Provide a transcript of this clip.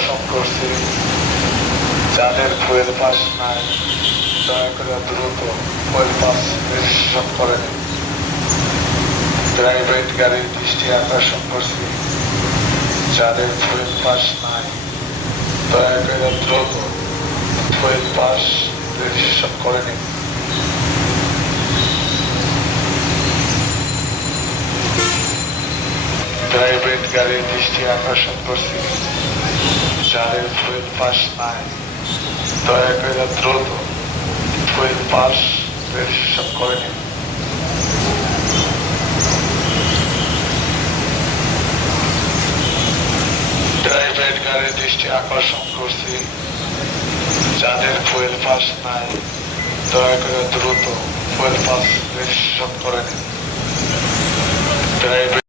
আকর্ষণ করছি, যাদের ফুয়েল পাস নাই দয়া করে দ্রুত ফুয়েল পাস রেজিস্ট্রেশন করে নিন। প্রাইভেট গাড়ির দৃষ্টি আকর্ষণ করছি, যাদের ফুয়েল পাস নাই দয়া করে দ্রুত ফুয়েল পাস রেজিস্ট্রেশন করে নিন। প্রাইভেট গাড়ির দৃষ্টি আকর্ষণ করছি, যাদের ফুয়েল পাস নাই দয়া করে দ্রুত ফুয়েল পাস রেজিস্ট্রেশন করে নিন। প্রাইভেট গাড়ির দৃষ্টি আকর্ষণ করছি, যাদের ফুয়েল পাস নাই দয়া করে দ্রুত ফুয়েল পাস রেজিস্ট্রেশন করে নিন। প্রাইভেট